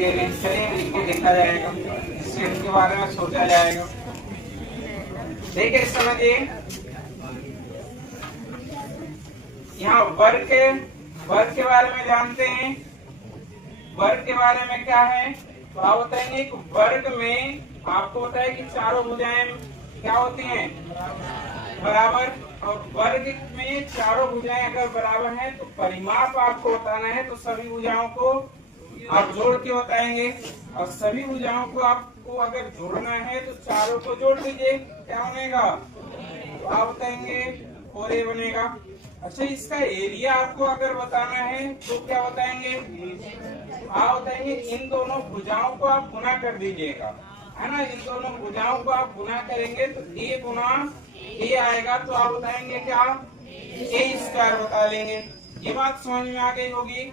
शरीर इनको देखा जाएगा, इससे इनके बारे में सोचा जाएगा। देखिए समझिए, यहाँ वर्ग के बारे में जानते हैं। वर्ग के बारे में क्या है तो आप बताएंगे कि वर्ग में आपको पता है कि चारों भुजाएं क्या होती हैं, बराबर। और वर्ग में चारों भुजाएं अगर बराबर हैं तो परिमाप आपको बताना है, तो सभी भुजाओं को आप जोड़ के बताएंगे। और सभी भुजाओं को आपको अगर जोड़ना है तो चारों को जोड़ दीजिए, क्या बनेगा तो आप बताएंगे 4a बनेगा। अच्छा, इसका एरिया आपको अगर बताना है तो क्या बताएंगे, आप बताएंगे इन दोनों भुजाओं को आप गुना कर दीजिएगा, है ना। इन दोनों भुजाओं को आप गुना करेंगे तो a गुना a आएगा, तो आप बताएंगे क्या a² बता लेंगे। ये बात समझ में आ गई होगी।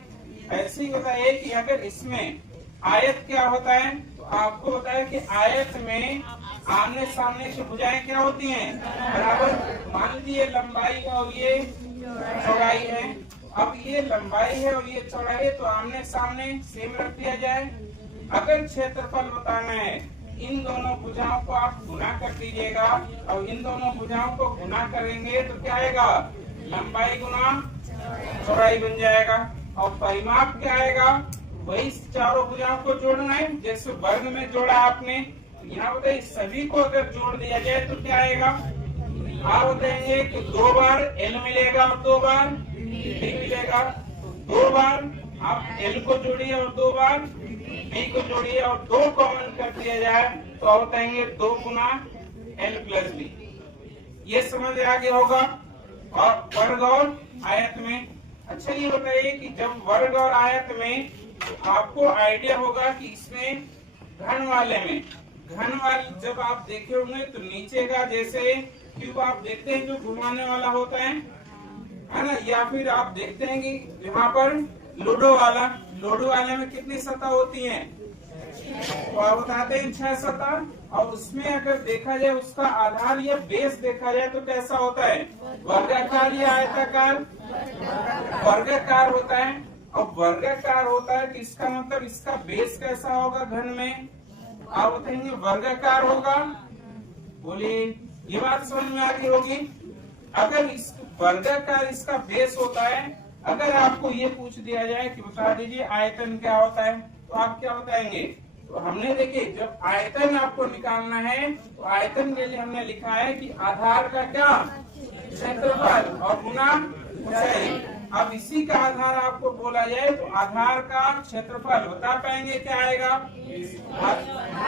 ऐसे ही बताइए कि अगर इसमें आयत क्या होता है तो आपको बताया कि आयत में आमने सामने की भुजाएं क्या होती हैं, बराबर। मान लीजिए लंबाई और ये चौड़ाई है, अब ये लंबाई है और ये चौड़ाई है, तो आमने सामने सेम रख दिया जाए। अगर क्षेत्रफल बताना है, इन दोनों भुजाओं को आप गुना कर दीजिएगा, और इन दोनों भुजाओं को गुना करेंगे तो क्या आएगा, लंबाई गुना चौड़ाई बन जाएगा। और परिमाप क्या आएगा, वही चारों भुजाओं को जोड़ना है, जैसे वर्ग में जोड़ा आपने। यहाँ बताइए सभी को अगर जोड़ दिया जाए तो क्या आएगा, आप बताएंगे कि 2 बार L मिलेगा और 2 बार B मिलेगा। 2 बार आप L को जोड़िए और 2 बार B को जोड़िए और 2 कॉमन कर दिया जाए तो आप बताएंगे 2 गुना L प्लस B। ये समझ आगे होगा। और वर्ग और आयत में, अच्छा ये बताइए कि जब वर्ग और आयत में आपको आइडिया होगा कि इसमें घन वाले में, घन वाले जब आप देखे होंगे तो नीचे का जैसे क्यूब आप देखते हैं जो घुमाने वाला होता है ना, या फिर आप देखते हैं कि यहाँ पर लूडो वाले में कितनी सतह होती हैं, तो आप बताते हैं 6 सतह। और उसमें अगर देखा जाए उसका आधार या बेस देखा जाए तो कैसा होता है, वर्गाकार या आयताकार, वर्गाकार होता है। और वर्गाकार होता है तो इसका मतलब इसका बेस कैसा होगा घन में, आप बताएंगे वर्गाकार होगा। बोलिए, ये बात समझ में आ गई होगी। अगर इस वर्गाकार इसका बेस होता है, अगर आपको ये पूछ दिया जाए कि बता दीजिए आयतन क्या होता है तो आप क्या बताएंगे, तो हमने देखिए जब आयतन आपको निकालना है तो आयतन के लिए हमने लिखा है कि आधार का क्या क्षेत्रफल और गुना ऊंचाई। अब इसी का आधार आपको बोला जाए तो आधार का क्षेत्रफल बता पाएंगे क्या आएगा,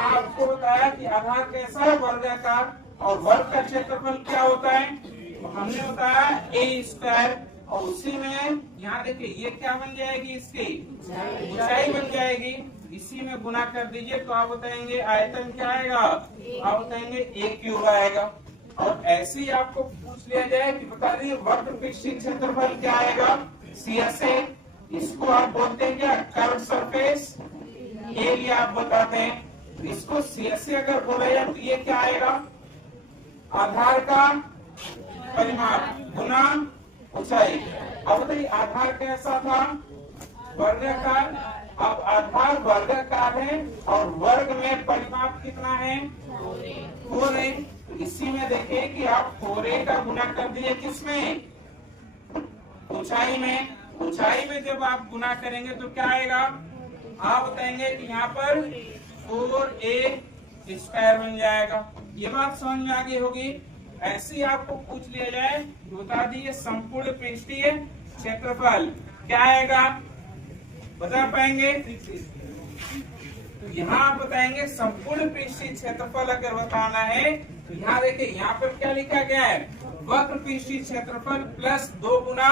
आपको बताया कि आधार कैसा है, वर्गाकार। और वर्ग का क्षेत्रफल क्या होता है, तो हमने बताया a²। और उसी में यहाँ देखिए ये क्या बन जाएगी, इसकी ऊंचाई बन जाएगी। इसी में गुना कर दीजिए तो आप बताएंगे आयतन क्या आएगा, आप बताएंगे a³ आएगा। और ऐसे ही आपको पूछ लिया जाए कि बता दीजिए वक्र पृष्ठीय क्षेत्रफल क्या आएगा, CSA, इसको आप बोलते हैं क्या, कर्व सरफेस एरिया आप बताते हैं। इसको CSA अगर बोला जाए तो ये क्या आएगा, आधार का परिमाप गुना ऊंचाई। अब बताइए आधार कैसा था, वर्गाकार। अब आधार वर्गाकार है और वर्ग में परिमाप कितना है, 4a। इसी में देखिए कि आप 4a का गुना कर दीजिए किसमें, ऊंचाई में। ऊंचाई में जब आप गुना करेंगे तो क्या आएगा, आप बताएंगे कि यहाँ पर 4a² बन जाएगा। ये बात समझ में आ गई होगी। ऐसे ही आपको पूछ लिया जाए बता दीजिए संपूर्ण पृष्ठीय क्षेत्रफल क्या आएगा, बता पाएंगे, तो यहाँ आप बताएंगे संपूर्ण पृष्ठीय क्षेत्रफल अगर बताना है तो यहाँ देखिए यहाँ पर क्या लिखा गया है, वक्र पृष्ठीय क्षेत्रफल प्लस 2 गुना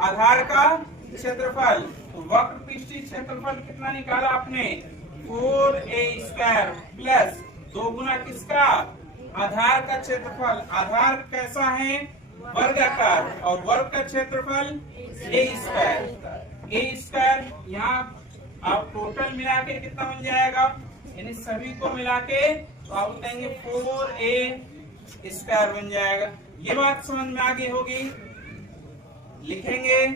आधार का क्षेत्रफल। तो वक्र पृष्ठीय क्षेत्रफल कितना निकाला आपने, 4a² प्लस 2 गुना किसका, आधार का क्षेत्रफल। आधार कैसा है, वर्गाकार, और वर्ग का क्षेत्रफल a²। यहाँ आप टोटल मिला के कितना बन जाएगा, यानी सभी को मिला के तो आप बताएंगे 4a² बन जाएगा। ये बात समझ में आ गई होगी। लिखेंगे,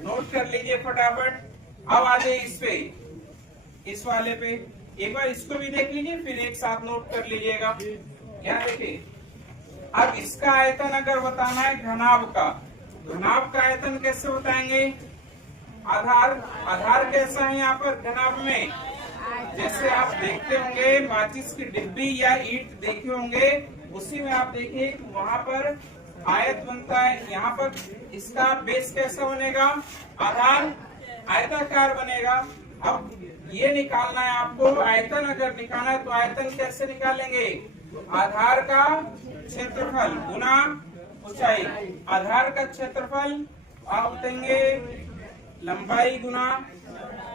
नोट कर लीजिए फटाफट। अब आ जाइए इस पे, इस वाले पे एक बार इसको भी देख लीजिए, फिर एक साथ नोट कर लीजिएगा। यहाँ देखिए, अब इसका आयतन अगर बताना है घनाभ का, घनाभ का आयतन कैसे बताएंगे? आधार कैसा है यहाँ पर घनाभ में? जैसे आप देखते होंगे माचिस की डिब्बी या ईंट देखे होंगे, उसी में आप देखिए वहां पर आयत बनता है। यहाँ पर इसका बेस कैसा बनेगा? आधार आयताकार बनेगा। अब ये निकालना है आपको, आयतन अगर निकालना है तो आयतन कैसे निकालेंगे? आधार का क्षेत्रफल गुना ऊंचाई। आधार का क्षेत्रफल आप बताएंगे लंबाई गुना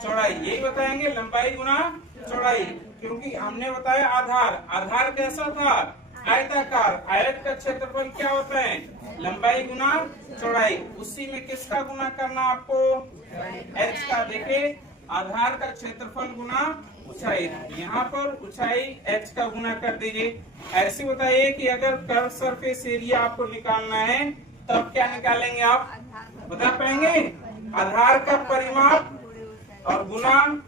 चौड़ाई, यही बताएंगे लंबाई गुना चौड़ाई, क्योंकि हमने बताया आधार कैसा था? आयताकार। आयत का क्षेत्रफल क्या होता है? लंबाई गुना चौड़ाई। उसी में किसका गुना करना आपको? h का। देखिए आधार का क्षेत्रफल गुना ऊंचाई, यहाँ पर ऊंचाई h का गुना कर दीजिए। ऐसे बताइए कि अगर कर्व सरफेस एरिया आपको निकालना है तब क्या निकालेंगे आप? बता पाएंगे? आधार का परिमाप और गुना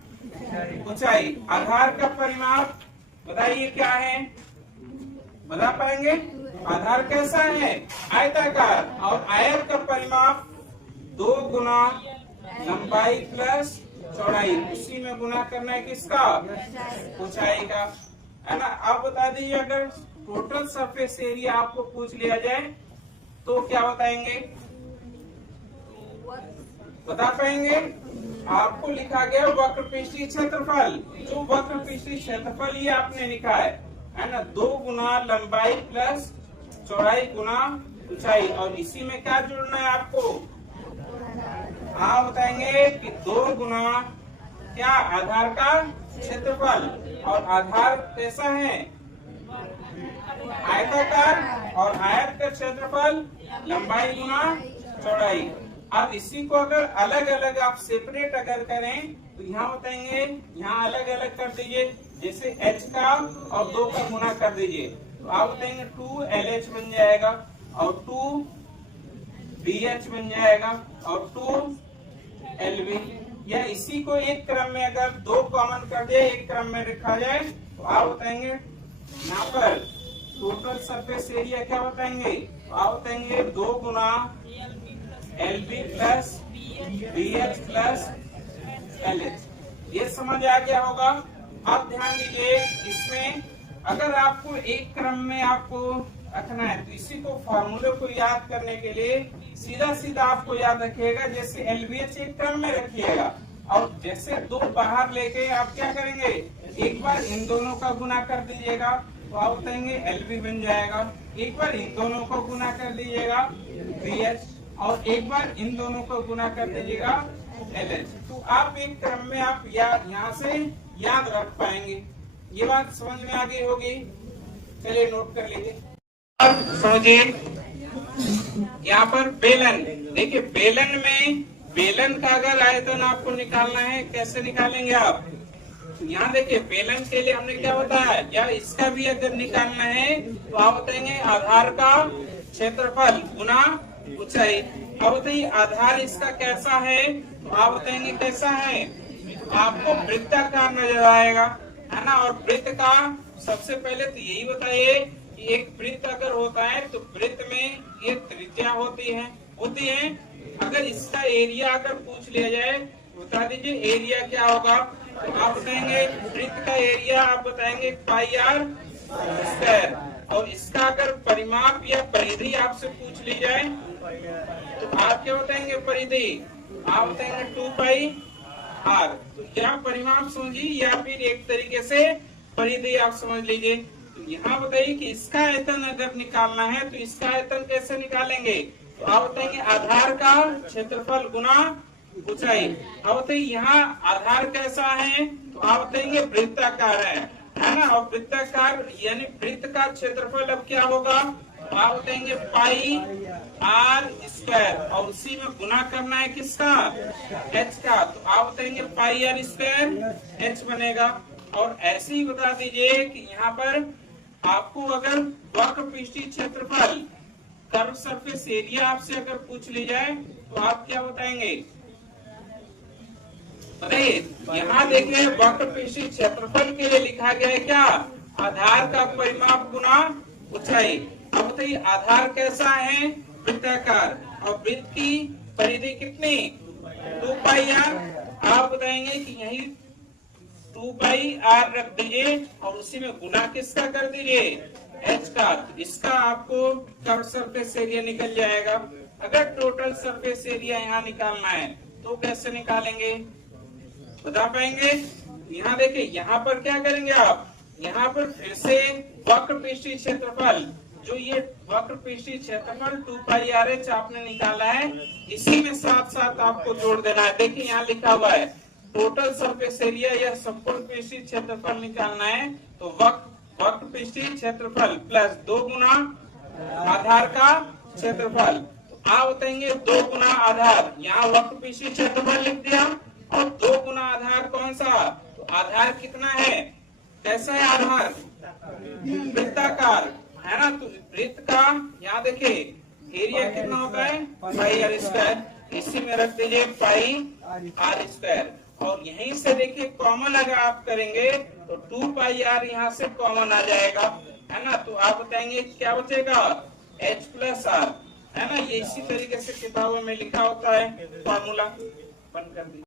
ऊंचाई। आधार का परिमाप बताइए क्या है? बता पाएंगे? आधार कैसा है? आयताकार। और आयत का परिमाप 2 गुना लंबाई प्लस चौड़ाई, उसी में गुना करना है किसका? ऊंचाई का, है ना। अब बता दीजिए अगर टोटल सरफेस एरिया आपको पूछ लिया जाए तो क्या बताएंगे? बता पाएंगे? आपको लिखा गया वक्र पृष्ठीय क्षेत्रफल। जो वक्र पृष्ठीय क्षेत्रफल ये आपने लिखा है ना, 2 गुना लंबाई प्लस चौड़ाई गुना ऊंचाई। और इसी में क्या जोड़ना है आपको? आप बताएंगे कि 2 गुना क्या? आधार का क्षेत्रफल। और आधार कैसा है? आयताकार। और आयत का क्षेत्रफल लंबाई गुना चौड़ाई। अब इसी को अगर अलग अलग आप सेपरेट अगर करें तो यहाँ बताएंगे, यहाँ अलग अलग कर दीजिए। जैसे h का और 2 का गुना कर दीजिए तो आप बताएंगे 2LH बन जाएगा और 2BH बन जाएगा और 2LB। या इसी को एक क्रम में अगर 2 कॉमन कर दिए एक क्रम में रखा जाए तो आप बताएंगे यहाँ पर टोटल सरफेस एरिया क्या बताएंगे? तो आप बताएंगे 2 गुना LB plus BH plus LH। ये समझ आ गया होगा। अब ध्यान दीजिए, इसमें अगर आपको एक क्रम में आपको रखना है तो इसी को फॉर्मूले को याद करने के लिए सीधा सीधा आपको याद रखिएगा। जैसे LBH एक क्रम में रखिएगा और जैसे 2 बाहर लेके आप क्या करेंगे? एक बार इन दोनों का गुना कर दीजिएगा तो आप बताएंगे LB बन जाएगा। एक बार इन दोनों को गुना कर दीजिएगा BH और एक बार इन दोनों को गुना कर दीजिएगा LH। तो आप एक क्रम में आप यहाँ से याद रख पाएंगे। ये बात समझ में आ गई होगी। चलिए नोट कर लीजिए। अब समझिए यहाँ पर बेलन। देखिए बेलन का अगर आयतन आपको निकालना है कैसे निकालेंगे आप? यहाँ देखिए बेलन के लिए हमने क्या बताया? या इसका भी अगर निकालना है तो आप बताएंगे आधार का क्षेत्रफल गुना ऊंचाई। अब बताइए आधार इसका कैसा है? तो आप बताएंगे कैसा है? आपको वृत्ताकार नजर आएगा, है ना। और वृत्त का सबसे पहले तो यही बताइए कि एक वृत्त अगर होता है तो वृत्त में ये त्रिज्या होती है। अगर इसका एरिया अगर पूछ लिया जाए बता दीजिए एरिया क्या होगा? तो आप बताएंगे वृत्त का एरिया आप बताएंगे पाई आर स्क्वायर। और इसका अगर परिमाप या परिधि आपसे पूछ ली जाए तो आप क्या बताएंगे? परिधि आप बताएंगे 2 पाई आर। तो क्या परिमाप समझिए या फिर एक तरीके से परिधि आप समझ लीजिए। तो यहाँ बताइए कि इसका आयतन अगर निकालना है तो इसका आयतन कैसे निकालेंगे? तो आप बताएंगे आधार का क्षेत्रफल गुना ऊंचाई। अब बताइए यहाँ आधार कैसा है? तो आप बताएंगे वृत्ताकार है ना। और वृत्ताकार यानी वृत्त का क्षेत्रफल अब क्या होगा? आप बताएंगे पाई आर स्क्वायर और उसी में गुना करना है किसका? h का। तो आप बताएंगे पाई आर स्क्वायर h बनेगा। और ऐसे ही बता दीजिए कि यहाँ पर आपको अगर वक्र पृष्ठीय क्षेत्रफल कर्व सरफेस एरिया आपसे अगर पूछ ली जाए तो आप क्या बताएंगे? नहीं, यहाँ देखिए वक्र पृष्ठीय क्षेत्रफल के लिए लिखा गया है क्या, आधार का परिमाप गुना ऊंचाई। अब बताइए आधार कैसा है, वृत्ताकार, और वृत्त की परिधि कितनी, 2 पाई आर। आप बताएंगे कि यही 2 पाई आर रख दीजिए और उसी में गुना किसका कर दीजिए, एच का। इसका आपको कर्व सरफेस एरिया निकल जाएगा। अगर टोटल सरफेस एरिया यहाँ निकालना है तो कैसे निकालेंगे, बता पाएंगे? यहाँ देखिए, यहाँ पर क्या करेंगे आप, यहाँ पर फिर से वक्र पृष्ठीय क्षेत्रफल, जो ये वक्र पृष्ठीय क्षेत्रफल 2 पाई आर एच आपने निकाला है, इसी में साथ साथ आपको जोड़ देना है। देखिए यहाँ लिखा हुआ है टोटल सरफेस एरिया या संपूर्ण पृष्ठीय क्षेत्रफल निकालना है, तो वक्र पृष्ठीय क्षेत्रफल प्लस 2 गुना आधार का क्षेत्रफल। तो आप बताएंगे 2 गुना आधार, यहाँ वक्र पृष्ठीय क्षेत्रफल लिख दिया, और 2 गुना आधार कौन सा, तो आधार कितना है, कैसा है आधार, वृत्ताकार है ना। तो वृत्त का यहाँ देखिए एरिया कितना होता है, पाई आर स्क्वायर, इसी में रख दीजिए पाई आर स्क्वायर। और यहीं से देखिए कॉमन अगर आप करेंगे तो 2 पाई आर यहाँ से कॉमन आ जाएगा, है ना। तो आप बताएंगे क्या बचेगा, एच प्लस आर, है ना। ये इसी तरीके से किताबों में लिखा होता है फॉर्मूला। बंद कर दीजिए।